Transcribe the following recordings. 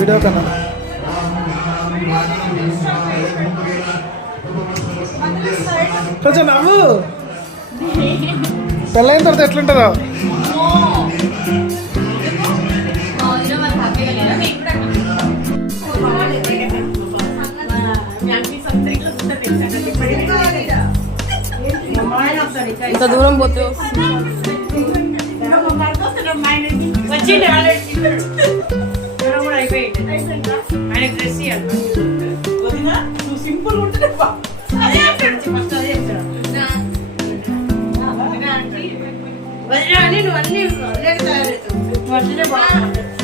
video కన్నా కొంచెం నవ్వు పెళ్ళైన తర్వాత ఎట్లుంటుందో ఇంత దూరం పోతే ఆయన డ్రెస్ నువ్వు సింపుల్ ఉంటుంది అదే ఫస్ట్ అదే వదిలేని నువ్వు అన్ని తయారవుతావు అట్లనే బాగుంటుంది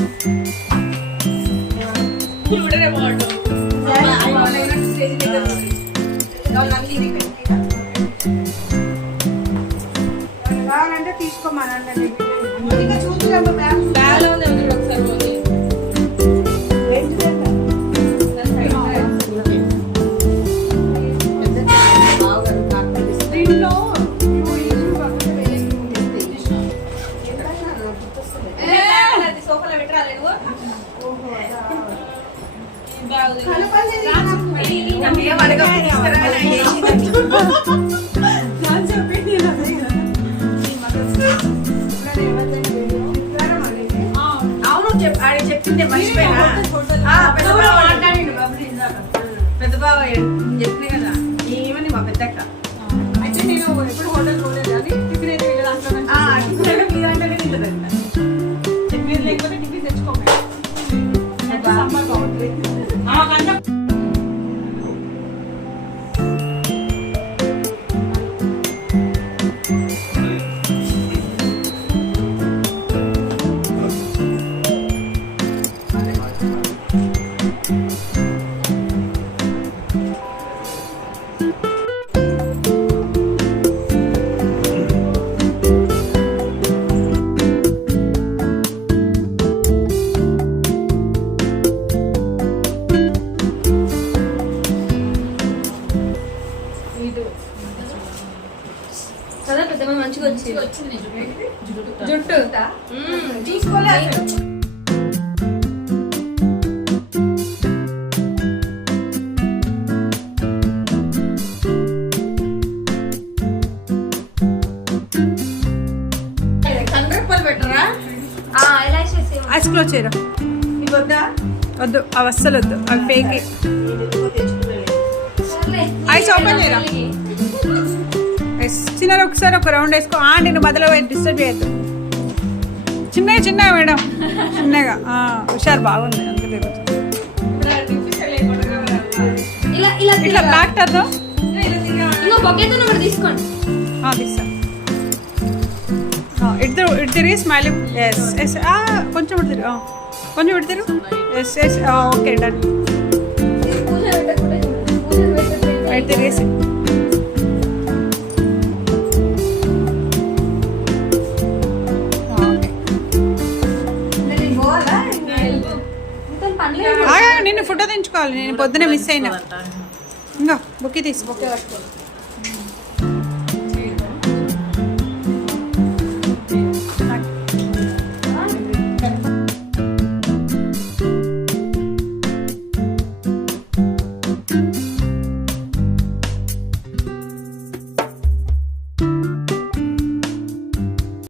కావాలంటే తీసుకోమనండి చూద్దాం బ్యాగ్లో ఉంది ఒకసారి చెప్పిందే మర్చిపోయినా పెద్ద బావ చెప్పిన కదా ఏమని మా పెద్దక్క అయితే నేను ఎప్పుడు హోటల్ పోలేదు అని టిఫిన్ అయితే వెళ్ళడానికి మీ దాంట్లోనే తింటుందంట టిఫిన్ లేకపోతే టిఫిన్ తెచ్చుకోండి సాంబార్ బాగుంటుంది మంచిగా వచ్చింది జుట్టు చూసుకోలేదు ఐస్క్లో చేయరా వద్దు అవి అస్సలు వద్దు అవి ఫేక్ ఐస్ ఓపెన్ చేయరా చిన్న ఒకసారి ఒక రౌండ్ వేసుకో నేను మధ్యలో డిస్టర్బ్ చేయొద్దు చిన్నగా మేడం చిన్నగా హుషారు బాగుంది అందుకే ఇట్లా బ్యాక్ టర్న్ తీసుకోండి ఇటు స్మైలింగ్ ఎస్ ఎస్ కొంచెం ఇడతారు ఎస్ ఎస్ ఓకే డన్ ఇటు తిరిగేసి నిన్ను ఫోటో తెంచుకోవాలి నేను పొద్దునే మిస్ అయినా ఇంకా బుక్కి తీసుకో